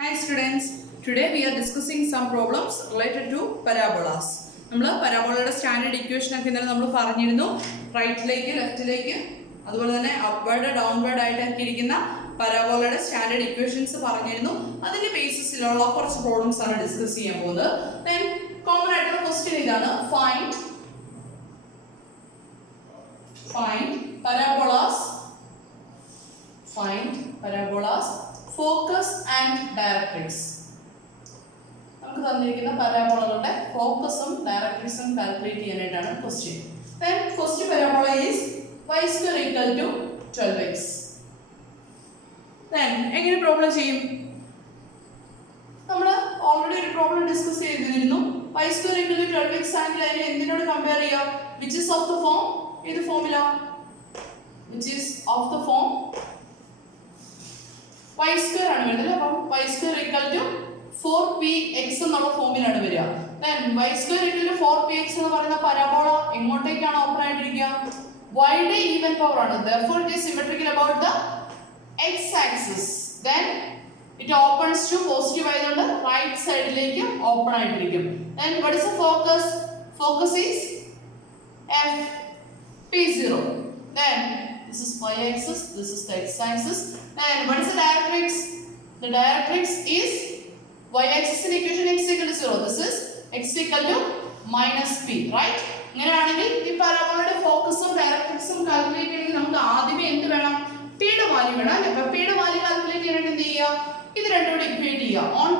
Hi students, today we are discussing some problems related to parabolas. നമ്മൾ പരാബോളയുടെ standard equation ഒക്കെ ഇന്നലെ നമ്മൾ പറഞ്ഞിരുന്നു. റൈറ്റിലേക്ക് ലെഫ്റ്റിലേക്ക് അതുപോലെ തന്നെ അപ്വേർഡ് ഡൗൺവേർഡ് ആയിട്ടൊക്കെ ഇരിക്കുന്ന പരാബോളയുടെ സ്റ്റാൻഡേർഡ് ഇക്വേഷൻസ് പറഞ്ഞിരുന്നു. അതിന്റെ ബേസിസിലുള്ള കുറച്ച് പ്രോബ്ലംസ് ആണ് ഡിസ്കസ് ചെയ്യാൻ പോകുന്നത്. ദെൻ കോമൺ ആയിട്ടുള്ള ക്വസ്റ്റ്യൻ ഇതാണ്, find parabolas focus and directrix. നമുക്ക് തന്നിരിക്കുന്ന പരാബോളകളുടെ ഫോക്കസും ഡയറക്ട്രിക്സും കാൽക്കുലേറ്റ് ചെയ്യാനായിട്ടാണ് question. Then first parabola is y square equal to 12x. Then എങ്ങനെ പ്രോബ്ലം ചെയ്യും? നമ്മൾ ഓൾറെഡി ഒരു പ്രോബ്ലം ഡിസ്കസ് ചെയ്തിരുന്നു. y square equal to 12x ആണെങ്കിൽ അതിനെ എന്തിനോട് കമ്പയർ ചെയ്യാം? Which is of the form? ഏത് ഫോമില? Which is of the form y square ആണ് വരുന്നത്. അപ്പം y square equal to 4px എന്നുള്ള ഫോമിലാണ് വരിക. Then y square equal to 4px എന്ന് പറയുന്ന പരാബോള എങ്ങോട്ടേക്കാണ് ഓപ്പൺ ആയിട്ടിരിക്കുക? y യുടെ ഈവൻ പവർ ആണ്. Therefore it is symmetrical about the x axis. Then it opens to positive ആയതുകൊണ്ട് റൈറ്റ് സൈഡിലേക്ക് ഓപ്പൺ ആയിട്ടിരിക്കും. Then what is the focus? Focus is f p0. Then this is y axis, this is the x axis. And what is the directrix? The directrix is y axis in equation x equal to 0. This is x equal to minus p, right? അങ്ങനെയാണെങ്കിൽ ഈ പരാബോളയുടെ ഫോക്കസും ഡയറക്ട്രിക്സും calculate ചെയ്യണമെങ്കിൽ നമുക്ക് ആദ്യമേ എന്ത് വേണം? p യുടെ value വേണം അല്ലേ? അപ്പോൾ p യുടെ വാല്യൂ കാൽക്കുലേറ്റ് ചെയ്യാനായിട്ട് എന്ത് ചെയ്യുക? ഇത് രണ്ടും കൂടി ഇക്വേറ്റ് ചെയ്യുക. On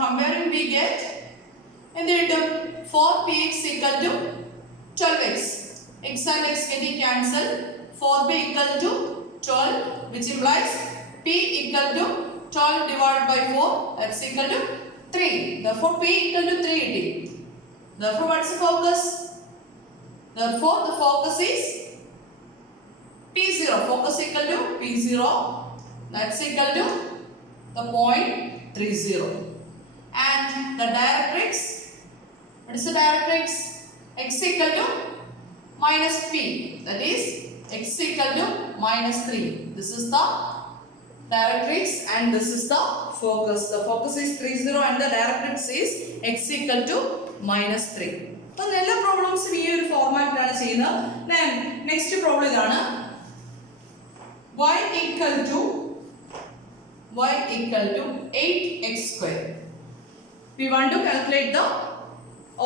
comparing we get എന്ത് കിട്ടും? 4px equal to 12x. x and x getting cancelled. 4p equal to 12, which implies p equal to 12 divided by 4, that's equal to 3. Therefore p equal to 380. Therefore what is the focus? Therefore the focus is p0. Focus equal to p0, that's equal to the point 30. And the directrix, what is the directrix? X equal to minus p, that is x equal to minus 3. This is the directrix and this is the focus. The focus is 30 and the directrix is x equal to minus 3. So എല്ലാ പ്രോബ്ലംസും ഈ ഒരു ഫോർമാറ്റിലാണ് ചെയ്യുന്നത്. Then next problem ഇതാണ്, y equal to 8x square. We want to calculate the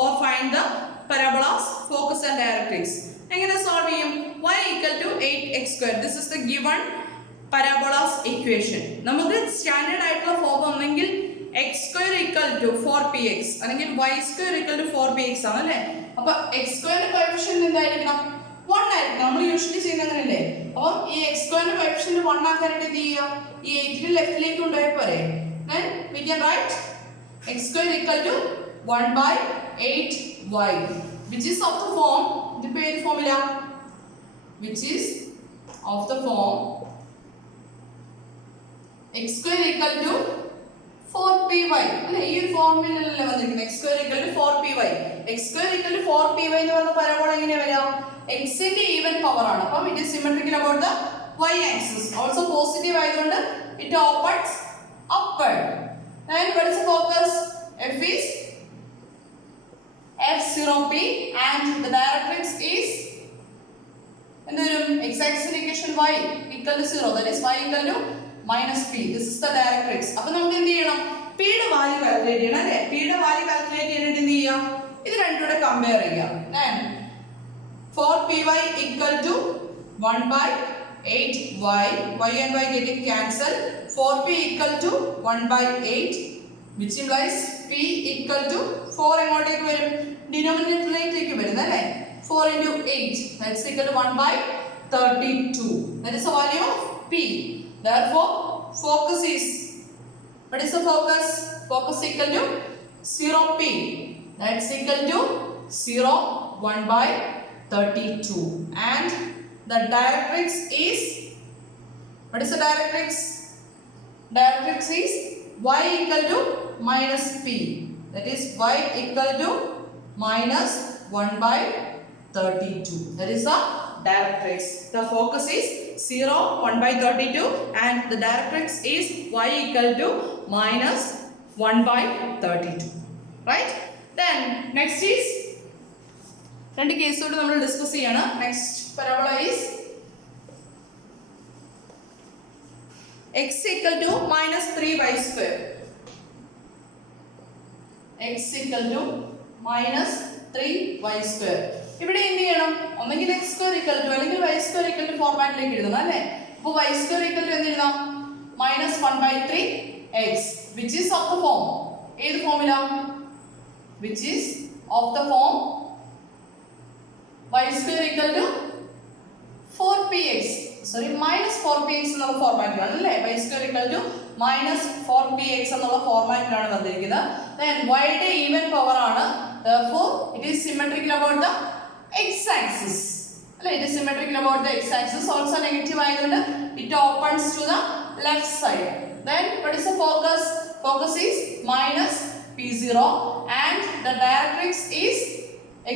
or find the parabolas focus and directrix. എങ്ങനെ solve ചെയ്യും? y equal to 8x square. This is the given parabolas equation. നമുക്ക് standard ആയിട്ടുള്ള form ഒന്നെങ്കിൽ x square equal to 4px അല്ലെങ്കിൽ y square equal to 4px ആണ് അല്ലേ? അപ്പോൾ x square coefficient എന്തായിരിക്കണം? 1 ആയിരിക്കണം. നമ്മൾ യൂഷ്വലി ചെയ്യുന്നത് അങ്ങനെയല്ലേ? അപ്പോൾ ഈ x square കോഎഫിഷ്യന്റ് 1 ആക്കാനായിട്ട് എന്ത് ചെയ്യുക? ഈ 8 ലെഫ്റ്റിലേക്ക് കൊണ്ടുപോയാൽ പോരെ? Then we can write x square equal to 1 by 8y, which is of the form, the pair formula, which is of the form x square equal to 4py. അല്ലേ, ഈ ഒരു ഫോർമുലയിലല്ലേ വന്നിരിക്കുന്നത്? x square equal to 4py. x square equal to 4py എന്ന് പറയുന്ന parabola എങ്ങനെയാ വരിക? x ന്റെ even power ആണ്. അപ്പം it is symmetrical about the y axis. Also positive ആയതുകൊണ്ട് it opens upward. And what is the focus? F is f0p and the directrix is x axis equation y equal to 0, that is y equal to minus p. This is the directrix. അപ്പോൾ നമുക്ക് എന്ത് ചെയ്യണം? p യുടെ value calculate ചെയ്യണം അല്ലേ? p യുടെ value calculate ചെയ്യാനായിട്ട് എന്ത് ചെയ്യാം? ഇത് രണ്ടും കൂടെ കമ്പയർ ചെയ്യാം. Then 4py equal to 1 by 8y, y and y getting cancelled. 4p equal to 1 by 8, which implies p equal to 4 എങ്ങോട്ടേക്ക് വരും? ഡിനോമിനേറ്ററിലേക്ക് വരുന്നത് അല്ലേ? 4 into 8, that's equal to 1 by 32. That is the value of p. Therefore focus is, what is the focus? Focus equal to 0p, that's equal to 0 1 by 32. And the directrix is, what is the directrix? Directrix is y equal to minus p, that is y equal to minus 1 by 32. That is the directrix. The focus is 0, 1/32 and the directrix is y equal to minus 1/32. Right? Then next is രണ്ട് case കൂടി നമ്മൾ discuss ചെയ്യാണ്. Next parabola is x equal to minus 3y square. x equal to minus 3y square. ഇവിടെ എന്ത് ചെയ്യണം? ഒന്നെങ്കിൽ x square equal to അല്ലെങ്കിൽ y square equal to ഫോർമാറ്റിലേക്ക് എഴുതണം അല്ലേ? അപ്പോൾ y square equal to എന്ത് എഴുതാം? minus 1/3x which is of the form. ഏത് ഫോമിലാ? which is of the form y square equal to 4px. Sorry, minus 4px എന്നുള്ള ഫോർമാറ്റിലാണ് അല്ലേ? y square equal to minus 4px എന്നുള്ള ഫോർമാറ്റിലാണ് വന്നിരിക്കുന്നത്. Then y യുടെ even power ആണ്. Therefore, it is symmetrical about the x-axis. അല്ലേ? It is symmetrical about the x-axis. Also negative ആയതുകൊണ്ട് it opens to the left side. Then what is the focus? Focus is minus p0 and the directrix is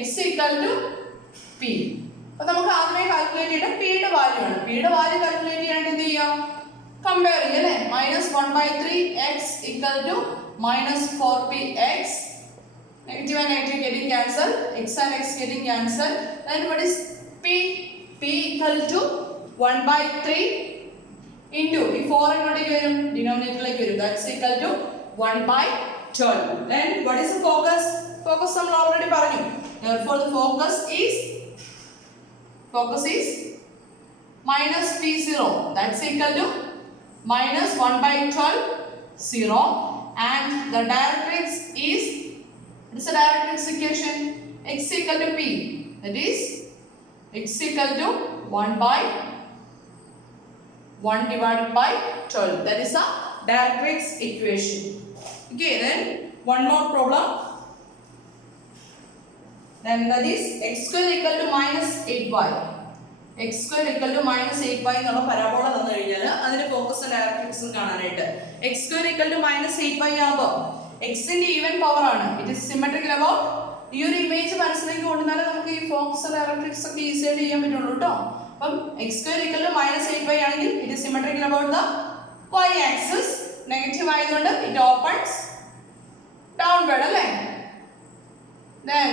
x equal to p. അപ്പോൾ നമുക്ക് ആദ്യമേ calculate ചെയ്യേണ്ട p യുടെ value ആണ്. p യുടെ value calculate ചെയ്യാനായിട്ട് എന്ത് ചെയ്യാം? കമ്പയർ ചെയ്യും അല്ലേ? minus 1/3x equal to minus 4px. Negative and negative getting cancelled. X and x getting cancelled. Then what is p? p equal to 1/3 into ഈ 4 ഇങ്ങോട്ടേക്ക് വരും, ഡിനോമിനേറ്ററിലേക്ക് വരും. That's equal to 1/12. Then what is the focus? Focus നമ്മൾ already പറഞ്ഞു. Therefore the focus is minus p0. That's equal to minus 1/12 0 and the directrix is, what is the directrix equation? X equal to p, that is x equal to 1/1 divided by 12. That is a directrix equation. Okay, then one more problem. Then that is x square equal to minus 8y. x square equal to minus 8y എന്നുള്ള parabola തന്നു കഴിഞ്ഞാൽ അതിന്റെ ഫോക്കസും ഡയറക്ട്രിക്സും കാണാനായിട്ട് x square equal to minus 8y ആകുമ്പോൾ x ന്റെ even power ആണ്. It is symmetrical about ഈ ഒരു ഇമേജ് മനസ്സിലേക്ക് കൊണ്ടുവന്നാലേ നമുക്ക് ഈ ഫോക്കസ് ഡയറക്ട്രിക്സ് ഒക്കെ ഈസി ആയിട്ട് ചെയ്യാൻ പറ്റുള്ളൂ കേട്ടോ. അപ്പം x square equal to minus 8y ആണെങ്കിൽ it is symmetrical about the y axis. Negative ആയതുകൊണ്ട് ഇറ്റ് ഓപ്പൺസ് ഡൗൺവേർഡ് അല്ലേ? Then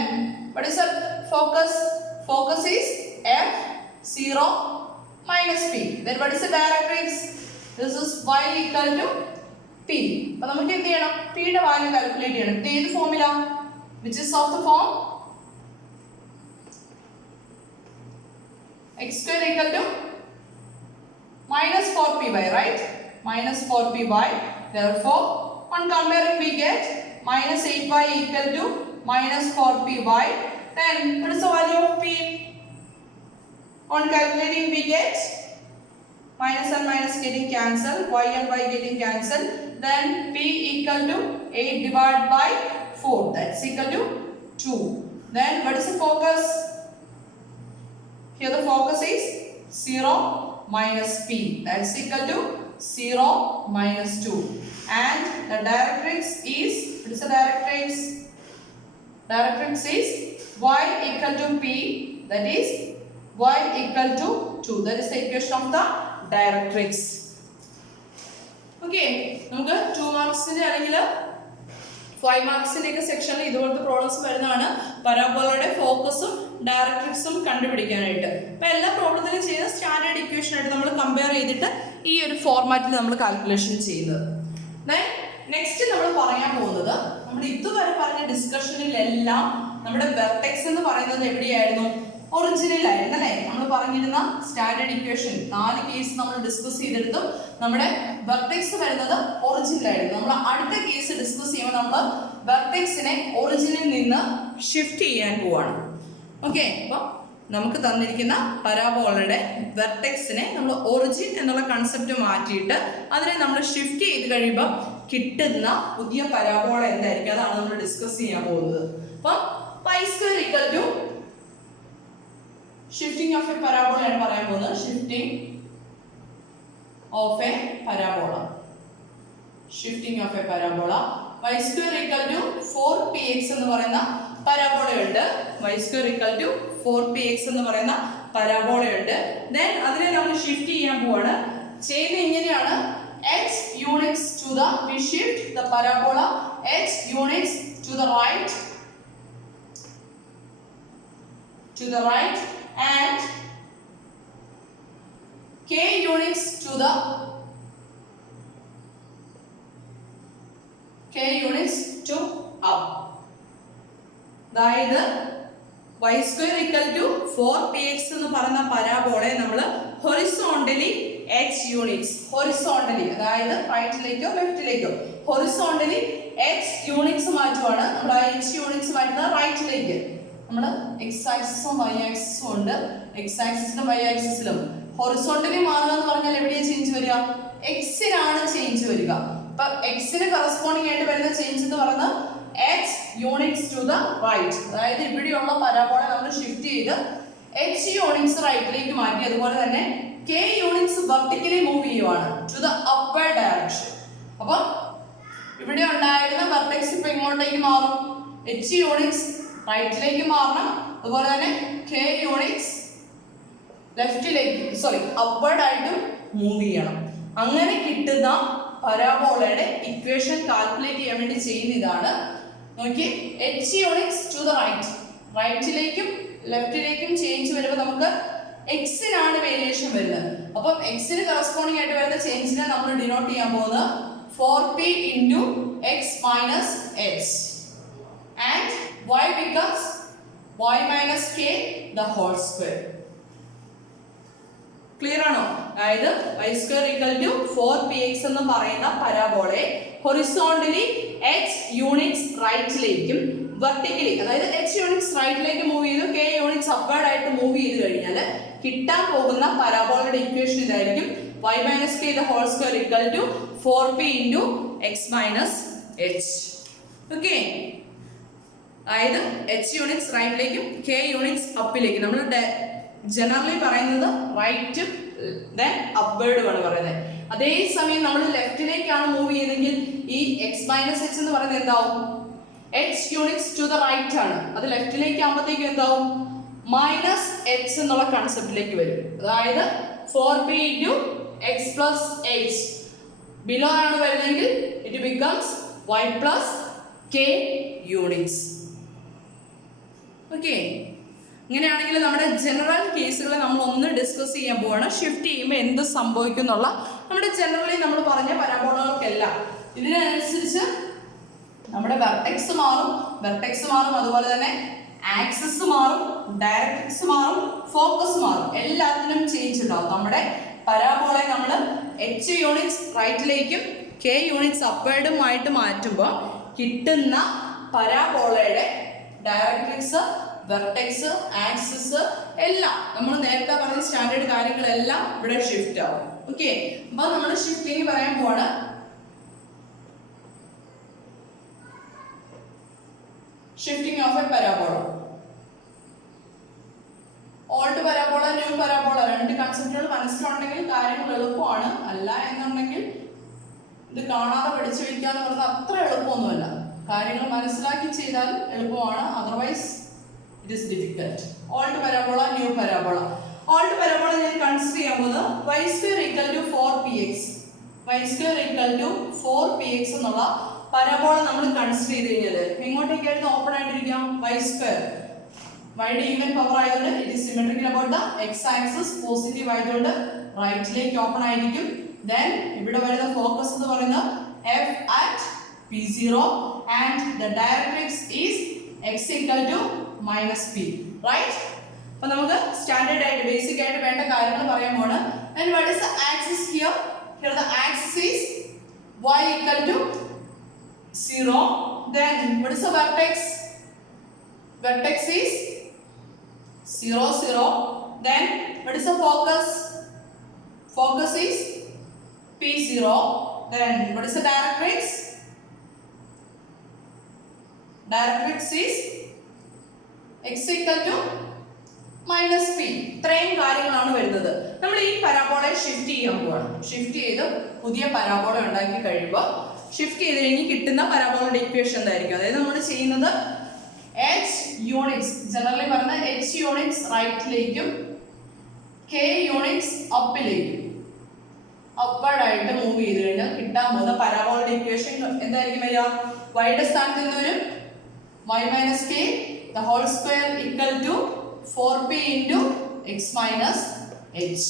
what is the focus? Focus is f0 minus p. Then what is the directrix? This is y equal to p. അപ്പോൾ നമുക്ക് എന്ത് ചെയ്യണം? p യുടെ value calculate ചെയ്യണം. ഇത് ഏത് ഫോമിലാ? which is of the form x square equal to minus 4p by, right? minus 4p by. Therefore, on comparing we get minus 8y equal to minus 4p by. Then what is the value of p? On calculating we get minus and minus getting cancelled, y and y getting cancelled. Then p equal to 8 divided by 4. That's equal to 2. Then what is the focus? Here the focus is 0 minus p. That's equal to 0 minus 2. And the directrix is, what is the directrix? Directrix is y equal to p, that is y equal to 2. That is the equation of the directrix. Okay, നമുക്ക് 2 മാർക്സിന്റെ അല്ലെങ്കിൽ 5 മാർക്സിന്റെ ഒക്കെ സെക്ഷനിൽ ഇതുപോലത്തെ problems വരുന്നതാണ് പരാബോളയുടെ ഫോക്കസും ഡയറക്ട്രിക്സും കണ്ടുപിടിക്കാനായിട്ട്. അപ്പോൾ എല്ലാ പ്രോബ്ലത്തിലും ചെയ്യുന്ന സ്റ്റാൻഡേർഡ് ഇക്വേഷൻ ആയിട്ട് നമ്മൾ കമ്പയർ ചെയ്തിട്ട് ഈ ഒരു ഫോർമാറ്റിൽ നമ്മൾ കാൽക്കുലേഷൻ ചെയ്യുന്നത്. നെക്സ്റ്റ് നമ്മൾ പറയാൻ പോകുന്നത് നമ്മൾ ഇതുവരെ പറഞ്ഞ ഡിസ്കഷനിലെല്ലാം നമ്മുടെ വെർട്ടെക്സ് എന്ന് പറയുന്നത് എവിടെയായിരുന്നു? ഒറിജിനിലായിരുന്നു അല്ലേ? നമ്മൾ പറഞ്ഞിരുന്ന സ്റ്റാൻഡേർഡ് ഇക്വേഷൻ 4 കേസ് നമ്മൾ ഡിസ്കസ് ചെയ്തെടുത്തും നമ്മുടെ വെർട്ടെക്സ് വരുന്നത് ഒറിജിനിലായിരുന്നു. നമ്മൾ അടുത്ത കേസ് ഡിസ്കസ് ചെയ്യുമ്പോൾ നമ്മൾ വെർട്ടെക്സിനെ ഒറിജിനിൽ നിന്ന് ഷിഫ്റ്റ് ചെയ്യാൻ പോവാണ്. ഓക്കെ, അപ്പോൾ നമുക്ക് തന്നിരിക്കുന്ന പരാബോളയുടെ വെർട്ടെക്സിനെ നമ്മൾ ഒറിജിൻ എന്നുള്ള കൺസെപ്റ്റ് മാറ്റിയിട്ട് അതിനെ നമ്മൾ ഷിഫ്റ്റ് ചെയ്ത് കഴിയുമ്പോൾ കിട്ടുന്ന പുതിയ പരാബോള എന്തായിരിക്കും? അതാണ് നമ്മൾ ഡിസ്കസ് ചെയ്യാൻ പോകുന്നത്. അപ്പം pi square equal to shifting of a parabola ആണ് പറയാൻ പോകുന്നത്. Shifting of a parabola. Shifting of a parabola. y square equal to 4px എന്ന് പറയുന്ന പരാബോളയുണ്ട്. y square equal to 4px എന്ന് പറയുന്ന പരാബോളയുണ്ട്. ദെൻ അതിനെ നമ്മൾ ഷിഫ്റ്റ് ചെയ്യാൻ പോവാണ്. ചെയ്യുന്നത് ഇങ്ങനെയാണ്. x units to the, we shift the parabola x units to the right and k units to up. അതായത് y square equal to 4px എന്ന് പറയുന്ന പരാബോളയെ നമ്മൾ ഹൊറിസോണ്ടലി h യൂണിറ്റ്സ്, ഹൊറിസോണ്ടലി അതായത് റൈറ്റിലേക്കോ ലെഫ്റ്റിലേക്കോ ഹൊറിസോണ്ടലി h യൂണിറ്റ്സ് മാറ്റുവാണ്. നമ്മൾ ആ h യൂണിറ്റ്സ് മാറ്റുന്നത് റൈറ്റിലേക്ക്. നമ്മൾ എക്സ് ആക്സിസും വൈ ആക്സിസും ഉണ്ട്. എക്സ് ആക്സിസിലും വൈ ആക്സിസിലും ഹൊറിസോണ്ടലി മാറുക എന്ന് പറഞ്ഞാൽ എവിടെയാണ് ചേഞ്ച് വരിക? എക്സിനാണ് ചേഞ്ച് വരിക. അപ്പൊ എക്സിന് കറസ്പോണ്ടിങ് ആയിട്ട് വരുന്ന ചേഞ്ച് എന്ന് പറയുന്നത് h units to the right. അതായത് ഇവിടെയുള്ള പരാബോളെ നമ്മൾ ഷിഫ്റ്റ് ചെയ്ത് h യൂണിറ്റ്സ് റൈറ്റിലേക്ക് മാറ്റി. അതുപോലെ തന്നെ k യൂണിറ്റ്സ് വെർട്ടിക്കലി മൂവ് ചെയ്യുവാണ് ടു ദ അപ്വേർഡ് ഡയറക്ഷൻ. അപ്പം ഇവിടെ ഉണ്ടായിരുന്ന വെർട്ടെക്സ് ഇപ്പൊ ഇങ്ങോട്ടേക്ക് മാറും. h യൂണിറ്റ്സ് റൈറ്റിലേക്ക് മാറണം. അതുപോലെ തന്നെ k യൂണിറ്റ്സ് ലെഫ്റ്റിലേക്ക് അപ്വേർഡ് ആയിട്ട് മൂവ് ചെയ്യണം. അങ്ങനെ കിട്ടുന്ന പരാബോളയുടെ ഇക്വേഷൻ കാൽക്കുലേറ്റ് ചെയ്യാൻ വേണ്ടി ചെയ്യുന്ന ഇതാണ്. നോക്കി, h units to the right, റൈറ്റിലേക്കും ലെഫ്റ്റിലേക്കും ചേഞ്ച് വരുമ്പോൾ നമുക്ക് എക്സിനാണ് വേരിയേഷൻ വരുന്നത്. അപ്പം എക്സിന് കറസ്പോണ്ടിങ് ആയിട്ട് വരുന്ന ചേഞ്ചിനെ നമ്മൾ ഡിനോട്ട് ചെയ്യാൻ പോകുന്നത് 4p into x minus h and y becomes y minus k the whole square. Clear ആണോ? അതായത് y square equal to 4px എന്ന് പറയുന്ന പരാബോളയെ ഹൊറിസോണ്ടലി h യൂണിറ്റ്സ് റൈറ്റിലേക്കും വെർട്ടിക്കലി അതായത് h യൂണിറ്റ്സ് റൈറ്റിലേക്ക് മൂവ് ചെയ്തു, k യൂണിറ്റ്സ് അപ്വേർഡ് ആയിട്ട് മൂവ് ചെയ്ത് കഴിഞ്ഞാൽ കിട്ടാൻ പോകുന്ന പരാബോളയുടെ ഇക്വേഷൻ ഇതായിരിക്കും. y minus k the whole square equal to 4p into x minus h. Okay, അതായത് h യൂണിറ്റ്സ് റൈറ്റിലേക്കും k യൂണിറ്റ്സ് അപ്പിലേക്കും. നമ്മൾ ജനറലി പറയുന്നത് റൈറ്റ് ദെൻ അപ്വേർഡുമാണ് പറയുന്നത്. അതേസമയം നമ്മൾ ലെഫ്റ്റിലേക്കാണ് മൂവ് ചെയ്തെങ്കിൽ ഈ എക്സ് മൈനസ് എച്ച് എന്ന് പറയുന്നത് എന്താവും? H units to the right ആണ്. അത് ലെഫ്റ്റിലേക്ക് ആകുമ്പോഴത്തേക്കും എന്താവും? മൈനസ് എച്ച് എന്നുള്ള കൺസെപ്റ്റിലേക്ക് വരും. അതായത് 4p into x plus h below ആണ് വരുന്നതെങ്കിൽ it becomes y plus k units. Okay, ഇങ്ങനെയാണെങ്കിൽ നമ്മുടെ ജനറൽ കേസുകളെ നമ്മൾ ഒന്ന് ഡിസ്കസ് ചെയ്യാൻ പോവാണ്. ഷിഫ്റ്റ് ചെയ്യുമ്പോൾ എന്ത് സംഭവിക്കും എന്നുള്ള നമ്മുടെ ജനറലി നമ്മൾ പറഞ്ഞ പരാബോളകൾക്കെല്ലാം ഇതിനനുസരിച്ച് നമ്മുടെ വെർട്ടെക്സ് മാറും, അതുപോലെ തന്നെ ആക്സിസ് മാറും, ഡയറക്ട്രിക്സ് മാറും, ഫോക്കസ് മാറും. എല്ലാത്തിനും ചേഞ്ച് ഉണ്ടാവും. നമ്മുടെ പരാബോളയെ നമ്മൾ h യൂണിറ്റ്സ് റൈറ്റിലേക്കും k യൂണിറ്റ്സ് അപ്വേർഡുമായിട്ട് മാറ്റുമ്പോൾ കിട്ടുന്ന പരാബോളയുടെ ഡയറക്ട്രിക്സ്, വെർട്ടെക്സ്, ആക്സിസ് എല്ലാം നമ്മൾ നേരത്തെ പറഞ്ഞ സ്റ്റാൻഡേർഡ് കാര്യങ്ങളെല്ലാം ഇവിടെ ഷിഫ്റ്റ് ആവും. ഓക്കെ, അപ്പൊ നമ്മൾ ഷിഫ്റ്റിംഗ് പറയാൻ പോവാണ്. Shifting of a parabola. Old parabola, new parabola രണ്ട് കൺസെപ്റ്റുകൾ മനസ്സിലുണ്ടെങ്കിൽ കാര്യങ്ങൾ എളുപ്പമാണ്. അല്ല എന്നുണ്ടെങ്കിൽ ഇത് കാണാതെ പഠിച്ചു വയ്ക്കാന്ന് പറഞ്ഞാൽ അത്ര എളുപ്പമൊന്നുമല്ല. കാര്യങ്ങൾ മനസ്സിലാക്കി ചെയ്താൽ എളുപ്പമാണ്, otherwise it is difficult. Old parabola, new parabola. Old parabola ഞാൻ കൺസിഡർ ചെയ്യാൻ പോകുന്നത് y square equal to 4px. y square equal to 4px എന്നുള്ള പരാബോള നമ്മൾ കൺസിഡർ ചെയ്ത് കഴിഞ്ഞാൽ എങ്ങോട്ടേക്കായിരുന്നു ഓപ്പൺ ആയിട്ടിരിക്കാം? y square. y യുടെ ഈവൻ പവർ ആയതുകൊണ്ട് it is symmetrical about the x axis, positive ആയതുകൊണ്ട് റൈറ്റിലേക്ക് ഓപ്പൺ ആയിരിക്കും. Then ഇവിടെ വരുന്ന ഫോക്കസ് എന്ന് പറയുന്നത് f at p0 and the directrix is x equal to minus p, right? അപ്പോൾ നമുക്ക് സ്റ്റാൻഡേർഡ് ആയിട്ട് ബേസിക് ആയിട്ട് വേണ്ട കാര്യങ്ങൾ പറയാൻ പോണ്. And what is the axis here? Here the axis is y equal to 0. Then what is the vertex? Vertex is 0, 0. Then what is the focus? Focus is p0. Then what is the directrix? Directrix is x equal to minus p. ഇത്രയും കാര്യങ്ങളാണ് വരുന്നത്. നമ്മൾ ഈ പരാബോളയെ shift ചെയ്യാൻ പോവാണ്. Shift ചെയ്ത് പുതിയ parabola ഉണ്ടാക്കി കഴിയുമ്പോൾ ഷിഫ്റ്റ് ചെയ്ത് കഴിഞ്ഞ് കിട്ടുന്ന പരാബോളയുടെ ഇക്വേഷൻ എന്തായിരിക്കും? അതായത് നമ്മൾ ചെയ്യുന്നത് h യൂണിറ്റ്സ്, ജനറലി പറഞ്ഞ h യൂണിറ്റ്സ് റൈറ്റിലേക്കും k യൂണിറ്റ്സ് അപ്പിലേക്ക് അപ്വേർഡായിട്ട് മൂവ് ചെയ്ത് കഴിഞ്ഞാൽ കിട്ടാൻ പോകുന്ന പരാബോളയുടെ ഇക്വേഷൻ എന്തായിരിക്കും വരിക? വൈയുടെ സ്ഥാനത്ത് നിന്ന് വരും y minus K the whole square equal to 4p into X minus H.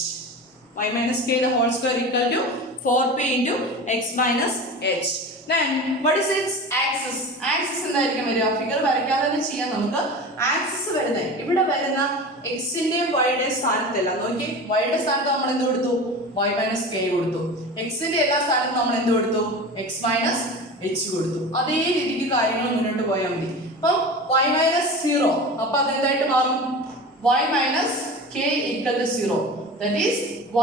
y minus K the whole square equal to 4p into X minus H. Then what is its axis? Axis എന്തായിരിക്കും വരിക? Figure വരയ്ക്കാതെ തന്നെ ചെയ്യാം നമുക്ക്. Axis വരുന്നത് ഇവിടെ വരുന്ന എക്സിന്റെയും വൈയുടെ സ്ഥാനത്തല്ല. നോക്കി, വൈയുടെ സ്ഥാനത്ത് നമ്മൾ എന്ത് കൊടുത്തു? y മൈനസ് കെ കൊടുത്തു. എക്സിന്റെ എല്ലാ സ്ഥാനത്തും നമ്മൾ എന്ത് കൊടുത്തു? എക്സ് മൈനസ് എച്ച് കൊടുത്തു. അതേ രീതിക്ക് കാര്യങ്ങൾ മുന്നോട്ട് പോയാൽ മതി. അപ്പം y മൈനസ് 0, അപ്പൊ അതെന്തായിട്ട് മാറും? y minus K equal to 0. That is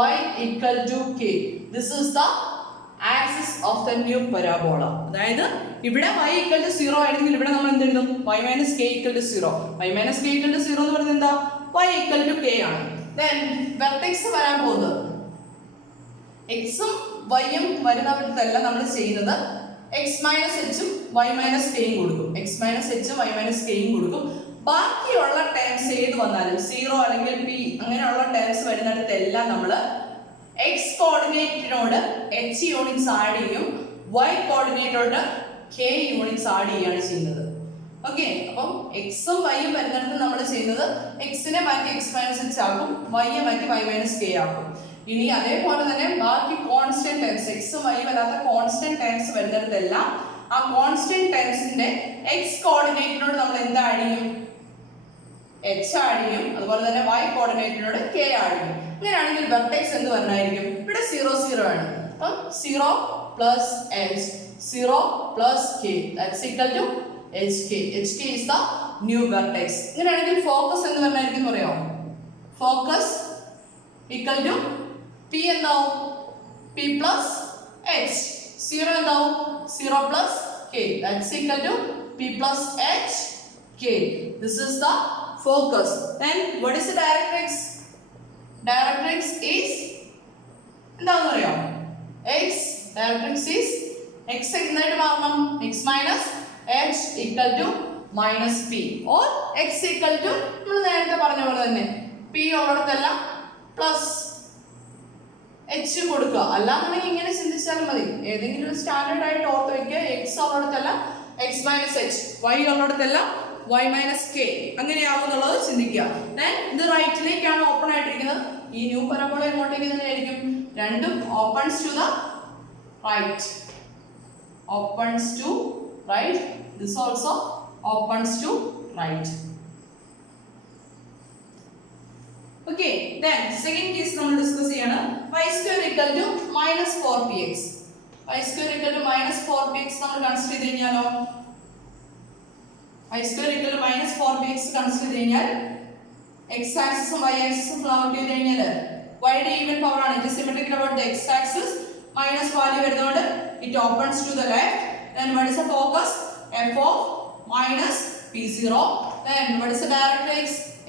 y equal to k. This is the axis of the new parabola. അതായത് ഇവിടെ y equal to 0 ആയിരുന്നെങ്കിൽ ഇവിടെ നമ്മൾ എന്ത് എഴുതും? y minus k equal to 0. y minus k equal to 0 എന്ന് പറയുന്നത് എന്താ? y equal to k ആണ്. Then vertex വരാൻ പോകുന്നത് x ഉം y ഉം വരുന്നിടത്തല്ല നമ്മൾ ചെയ്യുന്നത് x minus h ഉം y minus k ഉം കൊടുക്കും. x minus h ഉം y minus k ഉം കൊടുക്കും. ബാക്കിയുള്ള ടേംസ് ഏത് വന്നാലും 0 അല്ലെങ്കിൽ p അങ്ങനെയുള്ള ടേംസ് വരുന്നിടത്തെല്ലാം നമ്മൾ x കോർഡിനേറ്റിനോട് h യൂണിറ്റ്സ് ആഡ് ചെയ്യും, y കോർഡിനേറ്റോട് k യൂണിറ്റ്സ് ആഡ് ചെയ്യാണ് ചെയ്യുന്നത്. ഓക്കെ, അപ്പം x ഉം y ഉം വരുന്നിടത്ത് നമ്മൾ ചെയ്യുന്നത് x നെ മാറ്റി x മൈനസ് h ആക്കും, y യെ മാറ്റി y മൈനസ് k ആക്കും. ഇനി അതേപോലെ തന്നെ ബാക്കി കോൺസ്റ്റന്റ് ടേംസ് x ഉം y ഉം അല്ലാത്ത കോൺസ്റ്റന്റ് ടേംസ് വരുന്നിടത്തെല്ലാം ആ കോൺസ്റ്റന്റ് ടേംസിന്റെ x കോർഡിനേറ്റിനോട് നമ്മൾ എന്ത് ആഡ് ചെയ്യും? h ആഡ് ചെയ്യും. അതുപോലെ തന്നെ y കോർഡിനേറ്റിനോട് k ആഡ് ചെയ്യും. ഇങ്ങനെയാണെങ്കിൽ വെർട്ടെക്സ് എന്ത് വരണമായിരിക്കും? ഇവിടെ 0 0 ആണ്. അപ്പം 0 plus h 0 plus k that's equal to hk. hk is the new vertex. ഇങ്ങനെയാണെങ്കിൽ ഫോക്കസ് എന്ത് വരണമായിരിക്കും എന്ന് പറയാമോ? ഫോക്കസ് ഈക്വൽ ടു p എന്താവും? p plus h. 0 എന്താവും? 0 plus k that's equal to p plus h k. This is the focus. Then what is the directrix? Directrix is എന്താണെന്ന് അറിയാം? x. Directrix is x എന്നായിട്ട് മാറണം x minus h equal to minus p or x equal to നമ്മൾ നേരത്തെ പറഞ്ഞ പോലെ തന്നെ p ഉള്ളിടത്തെല്ലാം plus h കൊടുക്കുക. അല്ലാന്നുണ്ടെങ്കിൽ ഇങ്ങനെ ചിന്തിച്ചാലും മതി. ഏതെങ്കിലും ഒരു സ്റ്റാൻഡേർഡ് ആയിട്ട് ഓർത്ത് വെക്കുക. x ഉള്ളിടത്തെല്ലാം x minus h, y ഉള്ളിടത്തെല്ലാം y minus k അങ്ങനെയാവും എന്നുള്ളത് ചിന്തിക്കുക. ദെൻ ഇത് റൈറ്റിലേക്കാണ് ഓപ്പൺ ആയിട്ടിരിക്കുന്നത്. ഈ ന്യൂ പരാബോള എങ്ങോട്ടേക്ക് തന്നെ ആയിരിക്കും? രണ്ടും opens to the right. Opens to right. This also opens to right. Okay, then second case നമ്മൾ ഡിസ്കസ് ചെയ്യാണ്. y square equal to minus 4px. y square equal to minus 4px നമ്മൾ consider ചെയ്ത് കഴിഞ്ഞാലോ? y square equal to minus 4px consider ചെയ്ത് കഴിഞ്ഞാൽ x ആക്സിസും y ആക്സിസും flower ചെയ്ത് കഴിഞ്ഞാൽ y യുടെ ഈവൻ പവർ ആണ്. It is symmetrical about the x axis. Minus value വരുന്നതുകൊണ്ട് it opens to the left. then what is the focus? f of minus p0. then what is the directrix?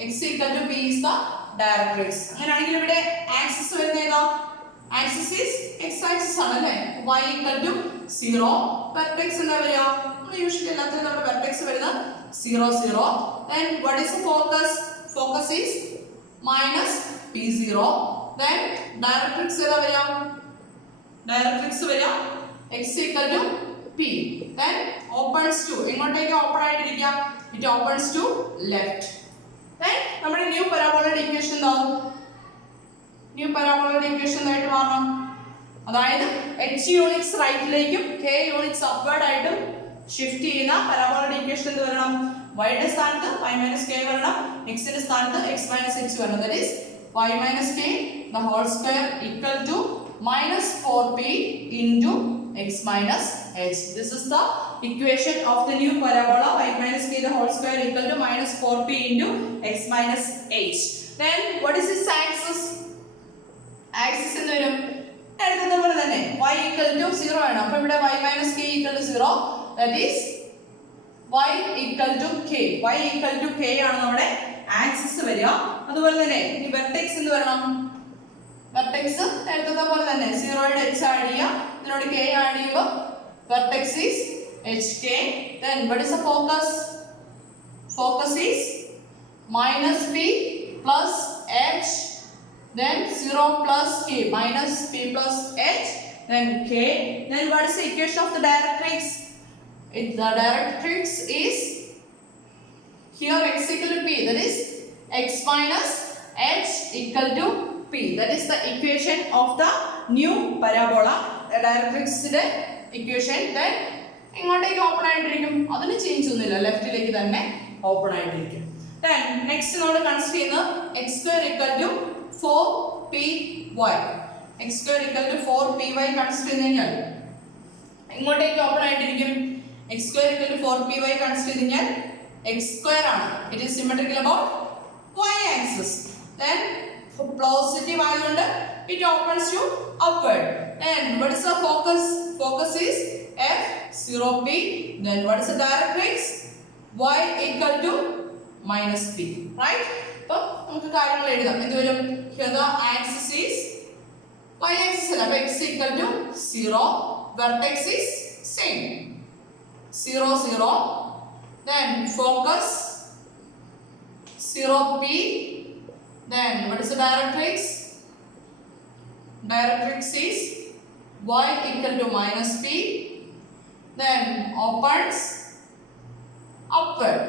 x equal to p is the directrix. അങ്ങനെയാണെങ്കിൽ ഇവിടെ axis വരുന്നത് ഏതാ? Axis is x axis ആണ് അല്ലേ? y equal to 0. Vertex എന്താ വരിക? നമ്മൾ usually എല്ലാത്തിനും നമ്മുടെ വെർട്ടെക്സ് വരുന്നത് 0 0. then what is the focus? focus is minus p0. then directrix ഏതാ വരിക? directrix വരിക x equal to p. then opens to എങ്ങോട്ടേക്ക് ഓപ്പൺ ആയിട്ടിരിക്കുക? it opens to left. then നമ്മുടെ ന്യൂ പരാബോളയുടെ ഇക്വേഷൻ എന്താവും? ന്യൂ പരാബോളയുടെ ഇക്വേഷൻ ആയിട്ട് മാറണം. അതായത് h യൂണിറ്റ്സ് റൈറ്റിലേക്കും k യൂണിറ്റ്സ് അപ്വേർഡ് ആയിട്ടും ഷിഫ്റ്റ് ചെയ്യുന്ന പരാബോളയുടെ ഇക്വേഷൻ എന്ത് വരണം? y യുടെ സ്ഥാനത്ത് y minus k വരണം, x ന്റെ സ്ഥാനത്ത് x minus h വരണം. that is y minus k the whole square equal to minus 4p into x minus h. This is the equation of the new parabola. y minus k the whole square equal to minus 4p into x minus h. Then what is its axis? Axis എന്ത് വരും? നേരത്തെ പോലെ തന്നെ y equal to 0 ആണ്. അപ്പോൾ ഇവിടെ y minus k equal to 0. that is y equal to k. y equal to k ആണ് നമ്മുടെ ആക്സിസ് വരിക. അതുപോലെ തന്നെ ഈ വെർട്ടെക്സ് എന്ത് വരണം? വെർട്ടെക്സ് നേരത്തെ പോലെ തന്നെ 0 യുടെ h ആഡ് ചെയ്യുക, ഇതിനോട് k ആഡ് ചെയ്യുമ്പോൾ vertex is hk. then what is the focus? focus is minus p plus h then 0 plus k minus p plus h, then k. Then what is the equation of the directrix? The directrix is here x equal to p, that is x minus h equal to p. That is the equation of the new parabola. Directrix equation. Then ഇങ്ങോട്ടേക്ക് open ആയിട്ടിരിക്കും, അതിന് change ഒന്നുമില്ല, ലെഫ്റ്റിലേക്ക് തന്നെ open ആയിട്ടിരിക്കും. Then next നമ്മൾ consider ചെയ്യുന്നത് x square equal to 4py. x square equal to 4py consider ചെയ്ത് കഴിഞ്ഞാൽ ഇങ്ങോട്ടേക്ക് ഓപ്പൺ ആയിട്ടിരിക്കും. x square equal to 4py consider ചെയ്ത് കഴിഞ്ഞാൽ x square ആണ്. It is symmetrical about y axis. Then positive ആയതുകൊണ്ട് it opens to upward. Then what is the focus? Focus is f0p. Then what is the directrix? y equal to minus p. Right? So നമുക്ക് കാര്യങ്ങൾ എഴുതാം. എന്ത് വരും? Here the axis is y axis അല്ല, അപ്പോൾ x equal to 0. Vertex is same. 0 0. Then focus 0p. Then what is the directrix? Directrix is y equal to minus p. Then opens upward.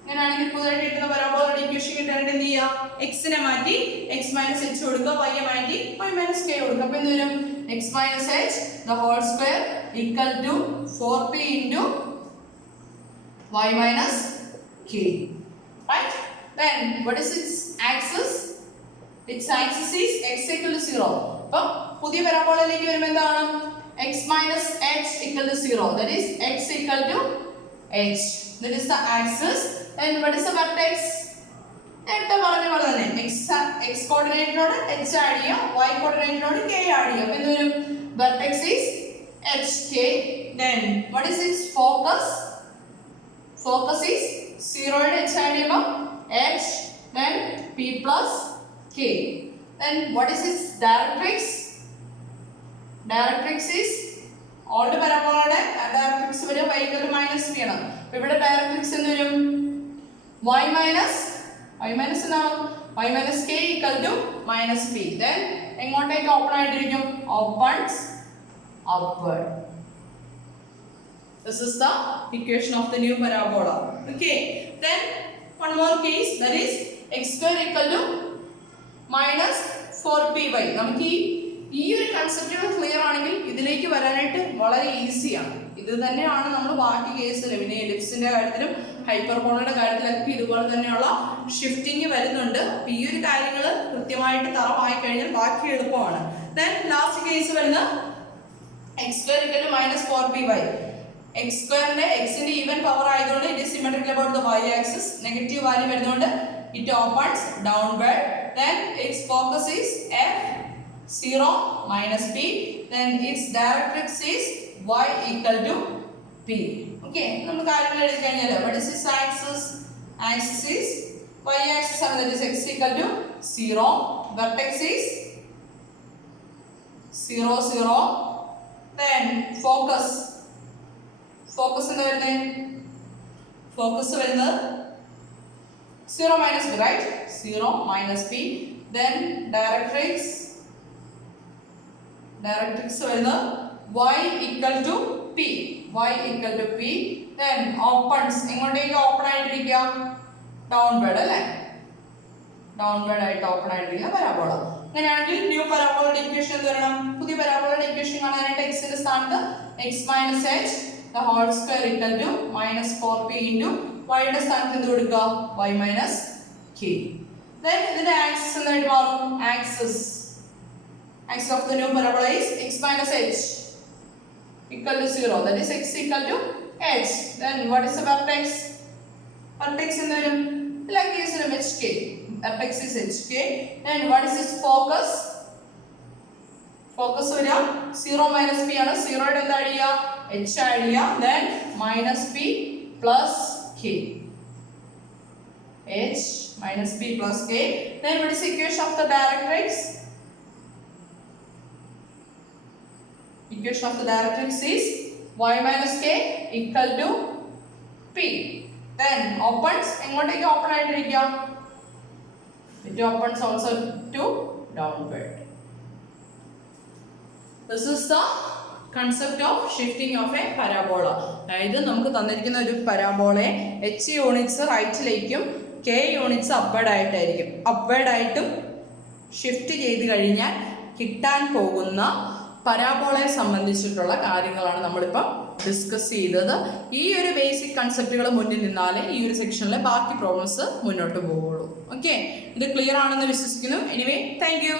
അങ്ങനെയാണെങ്കിൽ പുതുതായിട്ട് കിട്ടുന്ന പരാബോളയുടെ ഇക്വേഷൻ കിട്ടാനായിട്ട് എന്ത് ചെയ്യുക? എക്സിനെ മാറ്റി x മൈനസ് എച്ച് കൊടുക്കുക, y മാറ്റി y മൈനസ് കെ കൊടുക്കുക. അപ്പോൾ എന്ത് വരും? x minus H the whole square equal to 4p into y minus K. Right? Then what is its axis? Its axis is x equal to 0. അപ്പോൾ പുതിയ പരാബോളയിലേക്ക് വരുമ്പോൾ എന്താണ്? x minus h equal to 0. That is x equal to h. That is the axis. And what is the vertex? നേരത്തെ പറഞ്ഞ പോലെ തന്നെ x കോർഡിനേറ്റിനോട് h add ചെയ്യാം, y കോർഡിനേറ്റിനോട് k add ചെയ്യാം. അപ്പോൾ എന്ത് വരും? vertex is hk. Then what is its focus? Focus is 0 യുടെ h ആഡ് ചെയ്യുമ്പോൾ h, then p plus k. Then what is its directrix? Directrix is old പരാബോളയുടെ directrix വരും y equal to minus p ആണ്. അപ്പോൾ ഇവിടെ directrix എന്ന് വരും y minus എന്താണ്? y minus k equal to minus p. Then എങ്ങോട്ടേക്ക് ഓപ്പൺ ആയിട്ടിരിക്കും? opens upward. This is the equation of the new parabola. Okay. Then one more case, that is x square equal to minus 4py. നമുക്ക് ഈ ഒരു കൺസെപ്റ്റുകൾ clear ആണെങ്കിൽ ഇതിലേക്ക് വരാനായിട്ട് വളരെ ഈസിയാണ്. ഇത് തന്നെയാണ് നമ്മൾ ബാക്കി കേസിൽ, പിന്നെ എലിപ്സിന്റെ കാര്യത്തിലും ഹൈപ്പർബോളയുടെ കാര്യത്തിലൊക്കെ ഇതുപോലെ തന്നെയുള്ള ഷിഫ്റ്റിംഗ് വരുന്നുണ്ട്. അപ്പോൾ ഈ ഒരു കാര്യങ്ങൾ കൃത്യമായിട്ട് തറവായി കഴിഞ്ഞാൽ ബാക്കി എളുപ്പമാണ്. ദെൻ ലാസ്റ്റ് കേസ് വരുന്നത് x square equal to minus 4py. x സ്ക്വയറിന്റെ എക്സിന്റെ ഈവൻ പവർ ആയതുകൊണ്ട് it is symmetrical about the y axis. Negative value വരുന്നതുകൊണ്ട് it opens downward. Then its focus is f0 minus p. Then its directrix is y equal to p. Okay, നമ്മൾ കാര്യങ്ങൾ എഴുതി കഴിഞ്ഞാൽ what is its axis? Axis is y axis ആണ്, that is x equal to 0. Vertex is 0 0. Then focus എന്താ വരുന്നത്? Focus വരുന്നത് 0 minus p, right? 0 minus p. Then directrix വരുന്നത് y equal to p. y equal to p. Then opens എങ്ങോട്ടേക്ക് open ആയിട്ടിരിക്കുക? Downward അല്ലേ? Downward ആയിട്ട് open ആയിട്ടിരിക്കുക പരാബോള. അങ്ങനെയാണെങ്കിൽ ന്യൂ പരാബോളയുടെ ഇക്വേഷൻ എന്ത് വരണം? പുതിയ പരാബോളയുടെ ഇക്വേഷൻ കാണാനായിട്ട് എക്സിന്റെ സ്ഥാനത്ത് x minus h the whole square equal to minus 4p into y യുടെ സ്ഥാനത്ത് എന്ത് കൊടുക്കുക? y minus k. Then ഇതിന്റെ ആക്സിസ് എന്തായിട്ട് മാറും? axis of the new parabola is x minus h equal to 0. That is x equal to h. Then what is the vertex? Vertex എന്ത് വരും? like കേസിലും hk. vertex is hk. Then what is its focus? Focus വരിക 0 minus p ആണ്. 0 യുടെ എന്താ add ചെയ്യുക? h add ചെയ്യുക. Then minus p plus k. h minus p plus k. Then what is the equation of the directrix? Equation of the directrix is y minus k equal to p. Then opens എങ്ങോട്ടേക്ക് open ആയിട്ടിരിക്കുക? It opens also to downward. This is the concept of shifting of a parabola. അതായത് നമുക്ക് തന്നിരിക്കുന്ന ഒരു പരാബോളയെ h units റൈറ്റിലേക്കും k units upward ആയിട്ടായിരിക്കും. Upward ആയിട്ടും ഷിഫ്റ്റ് ചെയ്ത് കഴിഞ്ഞാൽ കിട്ടാൻ പോകുന്ന പരാബോളയെ സംബന്ധിച്ചിട്ടുള്ള കാര്യങ്ങളാണ് നമ്മളിപ്പോൾ ഡിസ്കസ് ചെയ്തത്. ഈ ഒരു ബേസിക് കൺസെപ്റ്റുകൾ മുന്നിൽ നിന്നാലേ ഈ ഒരു സെക്ഷനിലെ ബാക്കി പ്രോബ്ലംസ് മുന്നോട്ട് പോവുള്ളൂ. ഓക്കെ, ഇത് ക്ലിയർ ആണെന്ന് വിശ്വസിക്കുന്നു. Anyway, thank you.